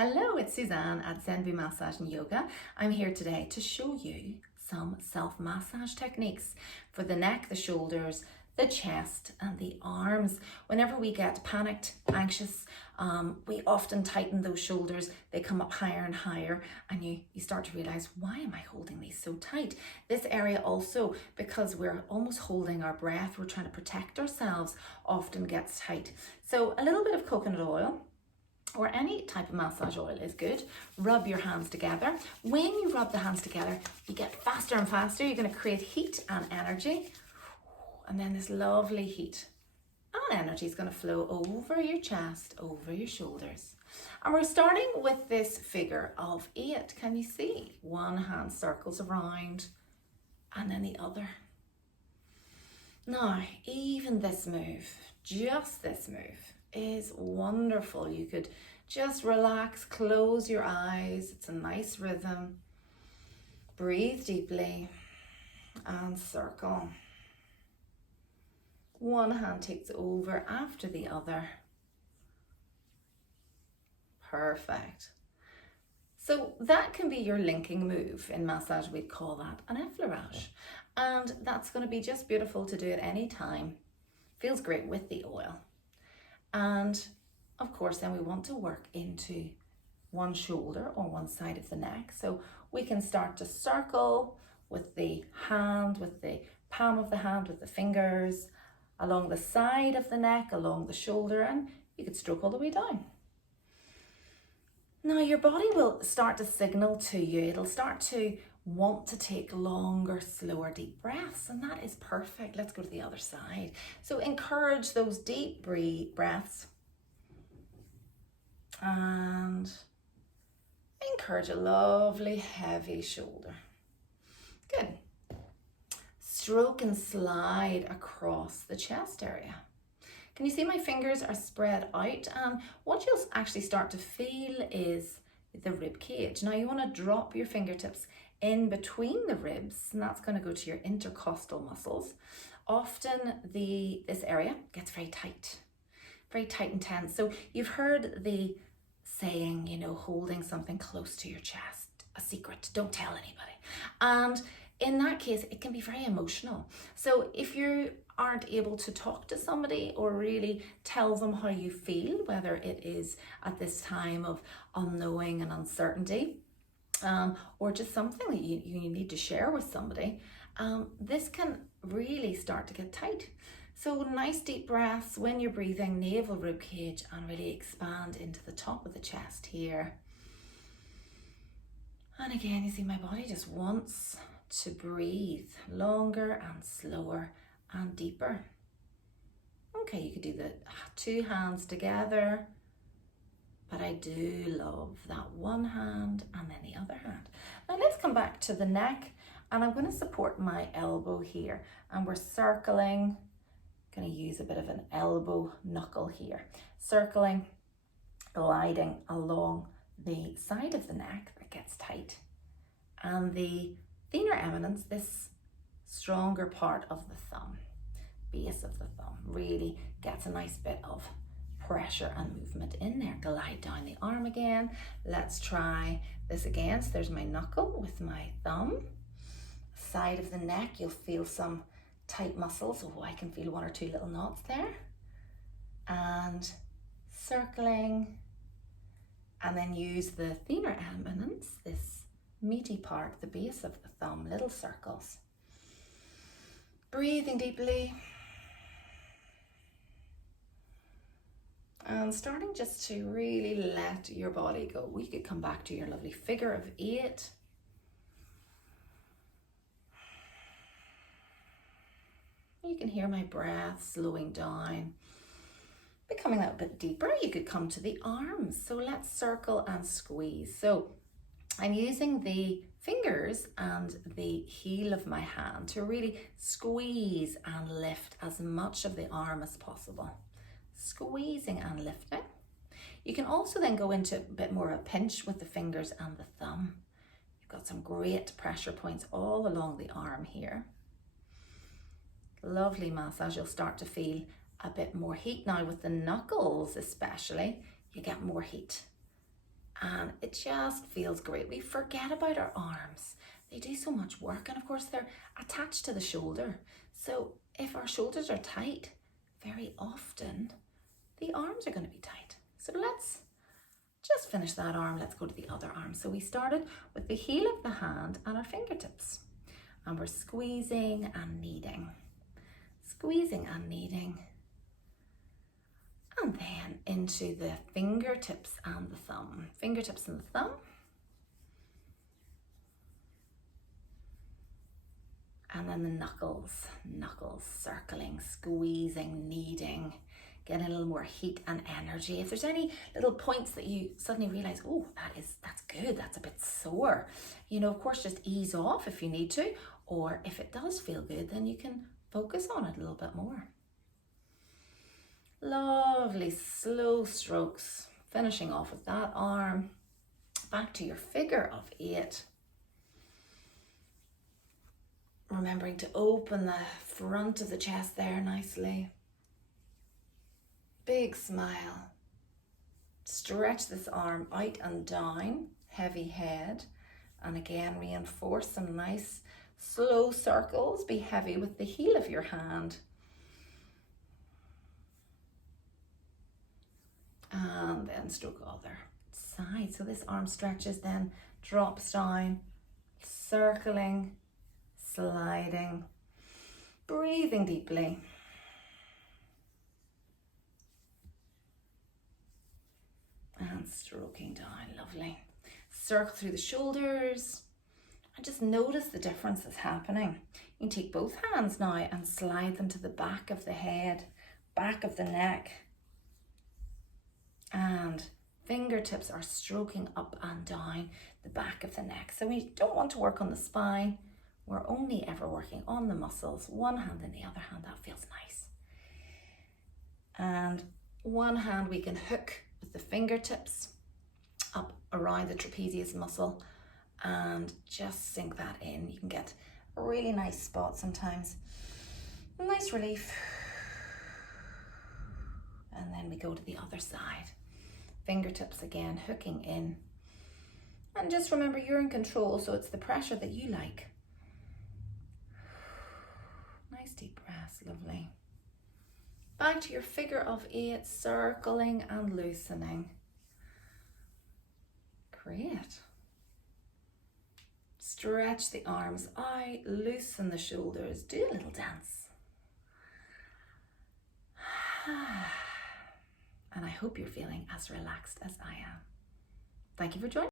Hello, it's Suzanne at Zenvi Massage and Yoga. I'm here today to show you some self-massage techniques for the neck, the shoulders, the chest and the arms. Whenever we get panicked, anxious, we often tighten those shoulders. They come up higher and higher and you start to realize, why am I holding these so tight? This area also, because we're almost holding our breath, we're trying to protect ourselves, often gets tight. So a little bit of coconut oil, or any type of massage oil is good. Rub your hands together. When you rub the hands together, you get faster and faster. You're going to create heat and energy. And then this lovely heat and energy is going to flow over your chest, over your shoulders. And we're starting with this figure of 8. Can you see? One hand circles around and then the other. Now, even this move, just this move, is wonderful. You could just relax, close your eyes. It's a nice rhythm. Breathe deeply and circle. One hand takes over after the other. Perfect. So that can be your linking move. In massage, we'd call that an effleurage. And that's going to be just beautiful to do at any time. Feels great with the oil. And of course, then we want to work into one shoulder or one side of the neck. So we can start to circle with the hand, with the palm of the hand, with the fingers, along the side of the neck, along the shoulder, and you could stroke all the way down. Now your body will start to signal to you. It'll start to want to take longer, slower, deep breaths, and that is perfect. Let's go to the other side. So encourage those deep breaths and encourage a lovely heavy shoulder. Good. Stroke and slide across the chest area. Can you see my fingers are spread out? And what you'll actually start to feel is the rib cage. Now you want to drop your fingertips in between the ribs, and that's going to go to your intercostal muscles. Often this area gets very tight and tense. So you've heard the saying, holding something close to your chest, a secret, don't tell anybody. And in that case, it can be very emotional. So if you aren't able to talk to somebody or really tell them how you feel, whether it is at this time of unknowing and uncertainty, or just something that you need to share with somebody, this can really start to get tight. So nice deep breaths when you're breathing, navel rib cage, and really expand into the top of the chest here. And again, you see my body just wants to breathe longer and slower and deeper. Okay, you could do the 2 hands together, but I do love that one hand and then the other hand. Now let's come back to the neck, and I'm going to support my elbow here, and we're circling. Going to use a bit of an elbow knuckle here, circling, gliding along the side of the neck that gets tight, and the thenar eminence, this stronger part of the thumb, base of the thumb, really gets a nice bit of pressure and movement in there. Glide down the arm again. Let's try this again. So there's my knuckle with my thumb. Side of the neck, you'll feel some tight muscles. Oh, I can feel 1 or 2 little knots there. And circling. And then use the thenar eminence, this meaty part, the base of the thumb, little circles. Breathing deeply. And starting just to really let your body go. We could come back to your lovely figure of 8. You can hear my breath slowing down, becoming a little bit deeper. You could come to the arms. So let's circle and squeeze. So I'm using the fingers and the heel of my hand to really squeeze and lift as much of the arm as possible. Squeezing and lifting. You can also then go into a bit more of a pinch with the fingers and the thumb. You've got some great pressure points all along the arm here. Lovely massage. You'll start to feel a bit more heat now with the knuckles, especially. You get more heat. And it just feels great. We forget about our arms. They do so much work, and of course they're attached to the shoulder. So if our shoulders are tight, very often the arms are going to be tight. So let's just finish that arm. Let's go to the other arm. So we started with the heel of the hand and our fingertips, and we're squeezing and kneading, squeezing and kneading, and then into the fingertips and the thumb. Fingertips and the thumb. And then the knuckles, circling, squeezing, kneading, getting a little more heat and energy. If there's any little points that you suddenly realize, oh, that's good, that's a bit sore, you know, of course, just ease off if you need to, or if it does feel good, then you can focus on it a little bit more. Lovely slow strokes, finishing off with that arm. Back to your figure of 8. Remembering to open the front of the chest there nicely. Big smile. Stretch this arm out and down, heavy head. And again, reinforce some nice slow circles. Be heavy with the heel of your hand. And then stroke other side. So this arm stretches, then drops down, circling, sliding, breathing deeply. And stroking down, lovely. Circle through the shoulders and just notice the difference that's happening. You can take both hands now and slide them to the back of the head, back of the neck. And fingertips are stroking up and down the back of the neck. So we don't want to work on the spine. We're only ever working on the muscles. One hand in the other hand, that feels nice. And one hand we can hook with the fingertips up around the trapezius muscle and just sink that in. You can get a really nice spot sometimes. Nice relief. And then we go to the other side. Fingertips again, hooking in. And just remember, you're in control, so it's the pressure that you like. Nice deep breaths, lovely. Back to your figure of 8, circling and loosening. Great. Stretch the arms out, loosen the shoulders, do a little dance. And I hope you're feeling as relaxed as I am. Thank you for joining.